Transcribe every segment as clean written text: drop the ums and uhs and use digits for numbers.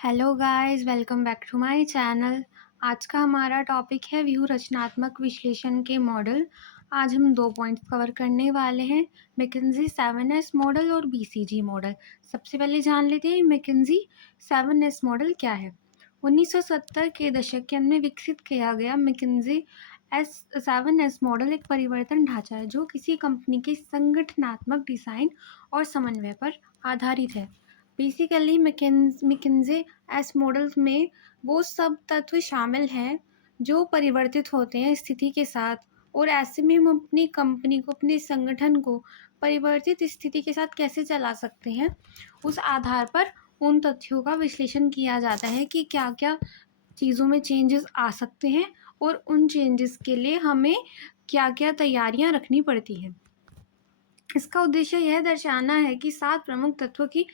Hello guys, welcome back to my channel. आज का हमारा टॉपिक है व्यू रचनात्मक विश्लेषण के मॉडल। आज हम 2 पॉइंट्स कवर करने वाले हैं, मैकेंजी 7S मॉडल और बीसीजी मॉडल। सबसे पहले जान लेते हैं मैकेंजी 7S मॉडल क्या है। 1970 के दशक के अंत में विकसित किया गया मैकेंजी 7S मॉडल एक परिवर्तन ढांचा है जो किसी कंपनी के संगठनात्मक डिज़ाइन और समन्वय पर आधारित है। बेसिकली मैकेंजी एस मॉडल्स में वो सब तत्व शामिल हैं जो परिवर्तित होते हैं स्थिति के साथ, और ऐसे में हम अपनी कंपनी को, अपने संगठन को परिवर्तित स्थिति के साथ कैसे चला सकते हैं, उस आधार पर उन तथ्यों का विश्लेषण किया जाता है कि क्या क्या चीज़ों में चेंजेस आ सकते हैं और उन चेंजेस के लिए हमें क्या क्या तैयारियां रखनी पड़ती हैं। इसका उद्देश्य यह दर्शाना है कि 7 प्रमुख तत्वों की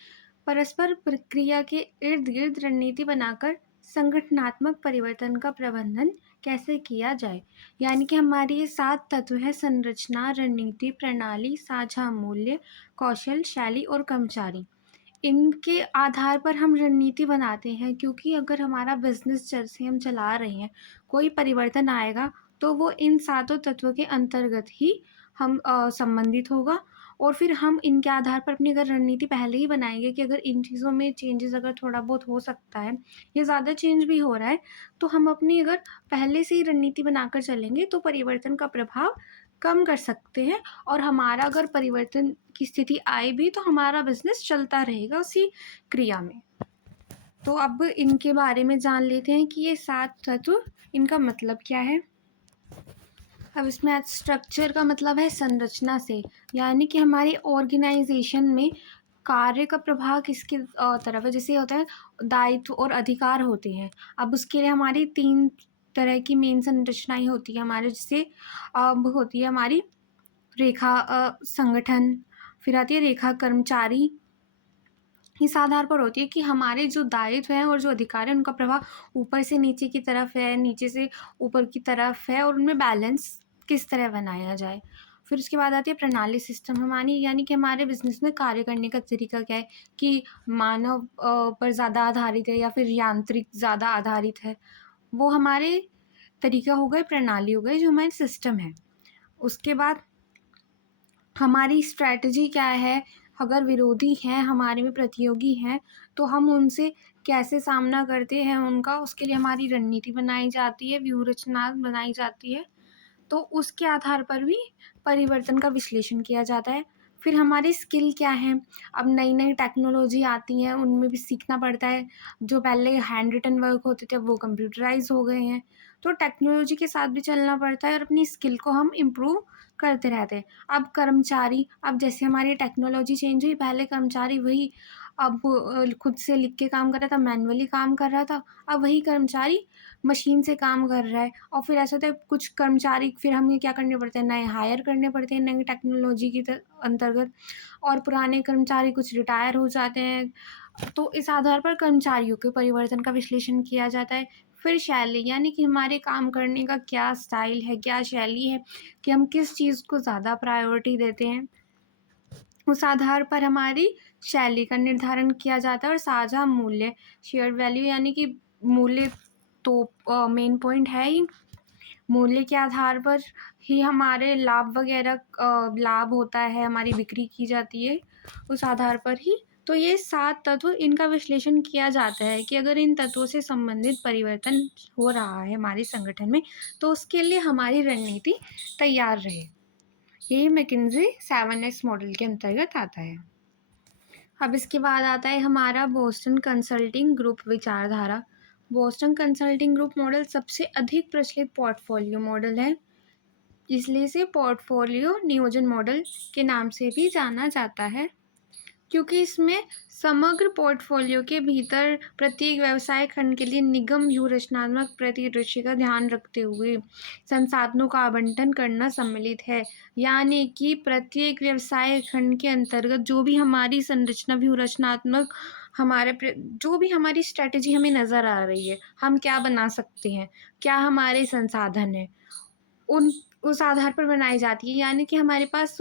परस्पर प्रक्रिया के इर्द गिर्द रणनीति बनाकर संगठनात्मक परिवर्तन का प्रबंधन कैसे किया जाए। यानी कि हमारी ये 7 तत्व है: संरचना, रणनीति, प्रणाली, साझा मूल्य, कौशल, शैली और कर्मचारी। इनके आधार पर हम रणनीति बनाते हैं, क्योंकि अगर हमारा बिजनेस जब से हम चला रहे हैं, कोई परिवर्तन आएगा तो वो इन सातों तत्वों के अंतर्गत ही हम संबंधित होगा। और फिर हम इनके आधार पर अपनी अगर रणनीति पहले ही बनाएंगे कि अगर इन चीज़ों में चेंजेस अगर थोड़ा बहुत हो सकता है या ज़्यादा चेंज भी हो रहा है, तो हम अपनी अगर पहले से ही रणनीति बनाकर चलेंगे तो परिवर्तन का प्रभाव कम कर सकते हैं। और हमारा अगर परिवर्तन की स्थिति आए भी तो हमारा बिजनेस चलता रहेगा उसी क्रिया में। तो अब इनके बारे में जान लेते हैं कि ये 7 तत्व, इनका मतलब क्या है। अब इसमें स्ट्रक्चर का मतलब है संरचना से, यानी कि हमारी ऑर्गेनाइजेशन में कार्य का प्रभाव किसकी तरफ है। जैसे होता है दायित्व और अधिकार होते हैं। अब उसके लिए हमारी 3 तरह की मेन संरचनाएं होती है हमारे। जैसे अब होती है हमारी रेखा संगठन, फिर आती है रेखा कर्मचारी। इस आधार पर होती है कि हमारे जो दायित्व हैं और जो अधिकार है उनका प्रभाव ऊपर से नीचे की तरफ है, नीचे से ऊपर की तरफ है, और उनमें बैलेंस किस तरह बनाया जाए। फिर उसके बाद आती है प्रणाली सिस्टम हमारी, यानी कि हमारे बिजनेस में कार्य करने का तरीका क्या है, कि मानव पर ज़्यादा आधारित है या फिर यांत्रिक ज़्यादा आधारित है। वो हमारे तरीका हो गए, प्रणाली हो गई, जो हमारे सिस्टम है। उसके बाद हमारी स्ट्रैटेजी क्या है, अगर विरोधी हैं हमारे में, प्रतियोगी हैं, तो हम उनसे कैसे सामना करते हैं उनका, उसके लिए हमारी रणनीति बनाई जाती है, व्यूह रचना बनाई जाती है। तो उसके आधार पर भी परिवर्तन का विश्लेषण किया जाता है। फिर हमारी स्किल क्या है, अब नई नई टेक्नोलॉजी आती हैं, उनमें भी सीखना पड़ता है। जो पहले हैंड रिटन वर्क होते थे वो कंप्यूटराइज हो गए हैं, तो टेक्नोलॉजी के साथ भी चलना पड़ता है और अपनी स्किल को हम इम्प्रूव करते रहते हैं। अब कर्मचारी, अब जैसे हमारी टेक्नोलॉजी चेंज हुई, पहले कर्मचारी वही अब खुद से लिख के काम कर रहा था, मैनुअली काम कर रहा था, अब वही कर्मचारी मशीन से काम कर रहा है। और फिर ऐसा होता है कुछ कर्मचारी फिर हमें क्या करने पड़ते हैं, नए हायर करने पड़ते हैं नई टेक्नोलॉजी की अंतर्गत, और पुराने कर्मचारी कुछ रिटायर हो जाते हैं। तो इस आधार पर कर्मचारियों के परिवर्तन का विश्लेषण किया जाता है। फिर शैली, यानी कि हमारे काम करने का क्या स्टाइल है, क्या शैली है, कि हम किस चीज़ को ज़्यादा प्रायोरिटी देते हैं, उस आधार पर हमारी शैली का निर्धारण किया जाता है। और साझा मूल्य, शेयर वैल्यू, यानी कि मूल्य तो मेन पॉइंट है ही। मूल्य के आधार पर ही हमारे लाभ वगैरह लाभ होता है, हमारी बिक्री की जाती है उस आधार पर ही। तो ये 7 तत्व, इनका विश्लेषण किया जाता है कि अगर इन तत्वों से संबंधित परिवर्तन हो रहा है हमारे संगठन में, तो उसके लिए हमारी रणनीति तैयार रहे। ये मैकिन्से 7S मॉडल के अंतर्गत आता है। अब इसके बाद आता है हमारा बोस्टन कंसल्टिंग ग्रुप विचारधारा। बोस्टन कंसल्टिंग ग्रुप मॉडल सबसे अधिक प्रचलित पोर्टफोलियो मॉडल है, इसलिए इसे पोर्टफोलियो नियोजन मॉडल के नाम से भी जाना जाता है, क्योंकि इसमें समग्र पोर्टफोलियो के भीतर प्रत्येक व्यवसाय खंड के लिए निगम व्यूह रचनात्मक परिदृश्य का ध्यान रखते हुए संसाधनों का आवंटन करना सम्मिलित है। यानी कि प्रत्येक व्यवसाय खंड के अंतर्गत जो भी हमारी संरचना व्यूह रचनात्मक जो भी हमारी स्ट्रैटेजी हमें नज़र आ रही है, हम क्या बना सकते हैं, क्या हमारे संसाधन हैं, उन उस आधार पर बनाई जाती है। यानी कि हमारे पास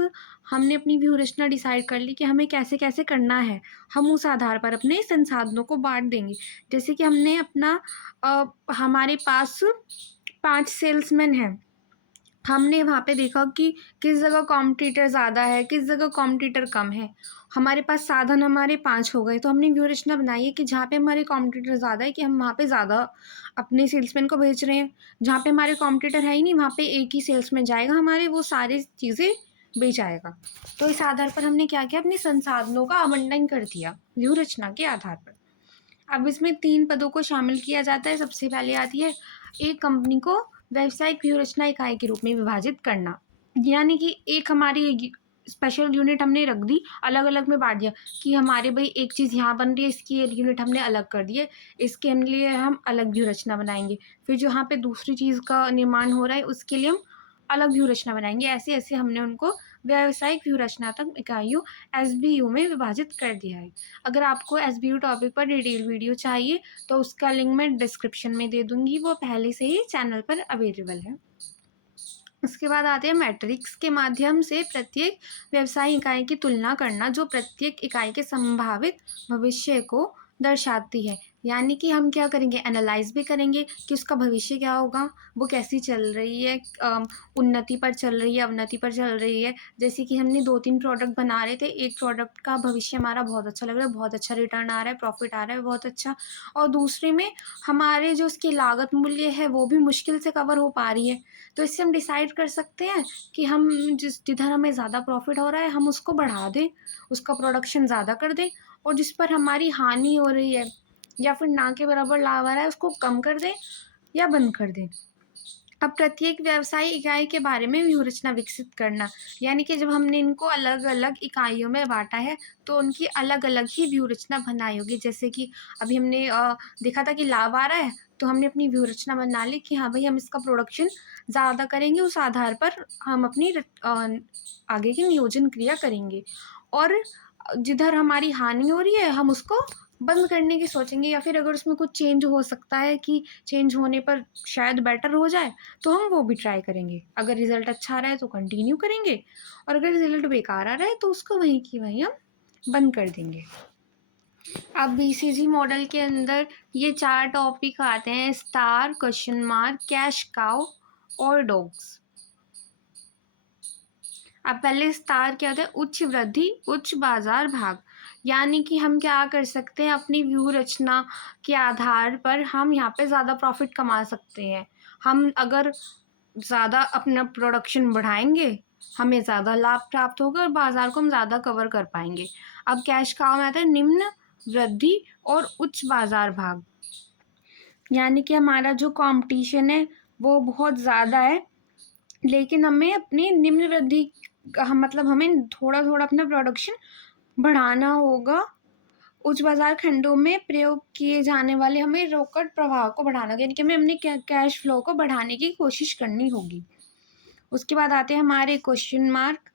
हमने अपनी व्यूह रचना डिसाइड कर ली कि हमें कैसे-कैसे करना है। हम उस आधार पर अपने संसाधनों को बाँट देंगे। जैसे कि हमने अपना हमारे पास 5 सेल्समैन हैं। हमने वहाँ पे देखा कि किस जगह कॉम्पिटिटर ज़्यादा है, किस जगह कॉम्पिटिटर कम है। हमारे पास साधन हमारे 5 हो गए, तो हमने व्यूह रचना बनाई है कि जहाँ पे हमारे कॉम्पिटिटर ज़्यादा है कि हम वहाँ पे ज़्यादा अपने सेल्समैन को भेज रहे हैं। जहाँ पे हमारे कॉम्पिटिटर है ही नहीं, वहाँ पे एक ही सेल्समैन जाएगा हमारे, वो सारी चीज़ें बेच आएगा। तो इस आधार पर हमने क्या किया, अपने संसाधनों का आवंटन कर दिया व्यूह रचना के आधार पर। अब इसमें 3 पदों को शामिल किया जाता है। सबसे पहले आती है, एक कंपनी को व्यावसायिक व्यूहरचना इकाई के रूप में विभाजित करना। यानी कि एक हमारी स्पेशल यूनिट हमने रख दी, अलग-अलग में बाँट दिया कि हमारे भई एक चीज़ यहाँ बन रही है, इसकी एक यूनिट हमने अलग कर दी है, इसके लिए हम अलग व्यूहरचना बनाएँगे। फिर जहाँ पे दूसरी चीज़ का निर्माण हो रहा है, उसके लिए हम अलग व्यूहरचना बनाएँगे। ऐसे-ऐसे हमने उनको व्यावसायिक व्यूहरचनात्मक इकाइयों एसबीयू में विभाजित कर दिया है। अगर आपको एसबीयू टॉपिक पर डिटेल वीडियो चाहिए तो उसका लिंक मैं डिस्क्रिप्शन में दे दूँगी, वो पहले से ही चैनल पर अवेलेबल है। उसके बाद आते हैं मैट्रिक्स के माध्यम से प्रत्येक व्यवसाय इकाई की तुलना करना, जो प्रत्येक इकाई के संभावित भविष्य को दर्शाती है। यानी कि हम क्या करेंगे, एनालाइज़ भी करेंगे कि उसका भविष्य क्या होगा, वो कैसी चल रही है, उन्नति पर चल रही है, अवनति पर चल रही है। जैसे कि हमने 2-3 प्रोडक्ट बना रहे थे, एक प्रोडक्ट का भविष्य हमारा बहुत अच्छा लग रहा है, बहुत अच्छा रिटर्न आ रहा है, प्रॉफ़िट आ रहा है बहुत अच्छा, और दूसरे में हमारे जो उसकी लागत मूल्य है, वो भी मुश्किल से कवर हो पा रही है। तो इससे हम डिसाइड कर सकते हैं कि हम जिधर हमें ज़्यादा प्रॉफ़िट हो रहा है, हम उसको बढ़ा दें, उसका प्रोडक्शन ज़्यादा कर दें, और जिस पर हमारी हानि हो रही है या फिर ना के बराबर लाभ आ रहा है, उसको कम कर दें या बंद कर दें। अब प्रत्येक व्यवसाय इकाई के बारे में व्यूहरचना विकसित करना, यानी कि जब हमने इनको अलग-अलग इकाइयों में बाँटा है, तो उनकी अलग-अलग ही व्यूहरचना बनाई होगी। जैसे कि अभी हमने देखा था कि लाभ आ रहा है, तो हमने अपनी व्यूहरचना बना ली कि हाँ भई, हम इसका प्रोडक्शन ज़्यादा करेंगे, उस आधार पर हम अपनी आगे की नियोजन क्रिया करेंगे। और जिधर हमारी हानि हो रही है, हम उसको बंद करने की सोचेंगे, या फिर अगर उसमें कुछ चेंज हो सकता है कि चेंज होने पर शायद बेटर हो जाए, तो हम वो भी ट्राई करेंगे। अगर रिज़ल्ट अच्छा आ रहा है तो कंटिन्यू करेंगे, और अगर रिज़ल्ट बेकार आ रहा है तो उसको वहीं की वहीं हम बंद कर देंगे। अब बीसीजी मॉडल के अंदर ये 4 टॉपिक आते हैं, star, question mark, cash cow और डॉग्स। अब पहले स्टार क्या होता है, उच्च वृद्धि, उच्च बाजार भाग। यानी कि हम क्या कर सकते हैं, अपनी व्यूह रचना के आधार पर हम यहाँ पे ज़्यादा प्रॉफिट कमा सकते हैं। हम अगर ज़्यादा अपना प्रोडक्शन बढ़ाएंगे, हमें ज़्यादा लाभ प्राप्त होगा और बाजार को हम ज़्यादा कवर कर पाएंगे। अब कैश काउ में आता है निम्न वृद्धि और उच्च बाजार भाग। यानी कि हमारा जो कंपटीशन है वो बहुत ज़्यादा है, लेकिन हमें अपनी निम्न वृद्धि मतलब हमें थोड़ा-थोड़ा अपना प्रोडक्शन बढ़ाना होगा। उच्च बाज़ार खंडों में प्रयोग किए जाने वाले हमें रोकड़ प्रवाह को बढ़ाना होगा, यानी कि हमें अपने कैश फ्लो को बढ़ाने की कोशिश करनी होगी। उसके बाद आते हैं हमारे क्वेश्चन मार्क,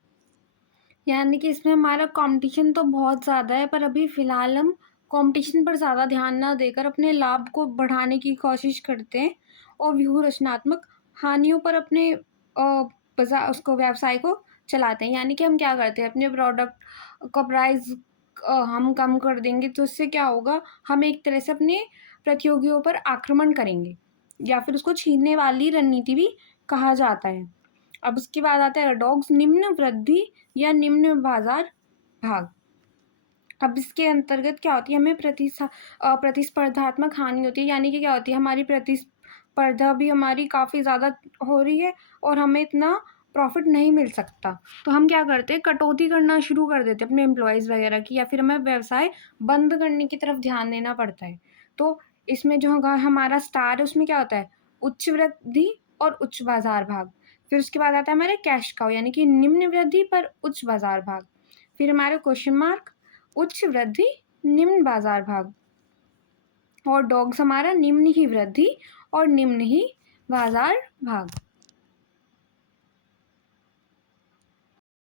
यानी कि इसमें हमारा कॉम्पिटिशन तो बहुत ज़्यादा है, पर अभी फ़िलहाल हम कॉम्पिटिशन पर ज़्यादा ध्यान ना देकर अपने लाभ को बढ़ाने की कोशिश करते हैं और व्यूह रचनात्मक हानियों पर अपने उसको व्यवसाय को चलाते हैं। यानी कि हम क्या करते हैं, अपने प्रोडक्ट का प्राइस हम कम कर देंगे, तो इससे क्या होगा, हम एक तरह से अपने प्रतियोगियों पर आक्रमण करेंगे, या फिर उसको छीनने वाली रणनीति भी कहा जाता है। अब उसके बाद आता है डॉग्स, निम्न वृद्धि या निम्न बाजार भाग। अब इसके अंतर्गत क्या होती है, हमें प्रतिस्पर्धात्मक हानि होती है। यानी कि क्या होती है, हमारी प्रतिस्पर्धा भी हमारी काफ़ी ज़्यादा हो रही है और हमें इतना प्रॉफिट नहीं मिल सकता। तो हम क्या करते हैं, कटौती करना शुरू कर देते हैं अपने एम्प्लॉयज़ वगैरह की, या फिर हमें व्यवसाय बंद करने की तरफ ध्यान देना पड़ता है। तो इसमें जो हमारा स्टार है, उसमें क्या होता है, उच्च वृद्धि और उच्च बाजार भाग। फिर उसके बाद आता है हमारे कैश काउ, यानी कि निम्न वृद्धि पर उच्च बाजार भाग। फिर हमारे क्वेश्चन मार्क, उच्च वृद्धि, निम्न बाजार भाग। और डॉग्स हमारा निम्न ही वृद्धि और निम्न ही बाजार भाग।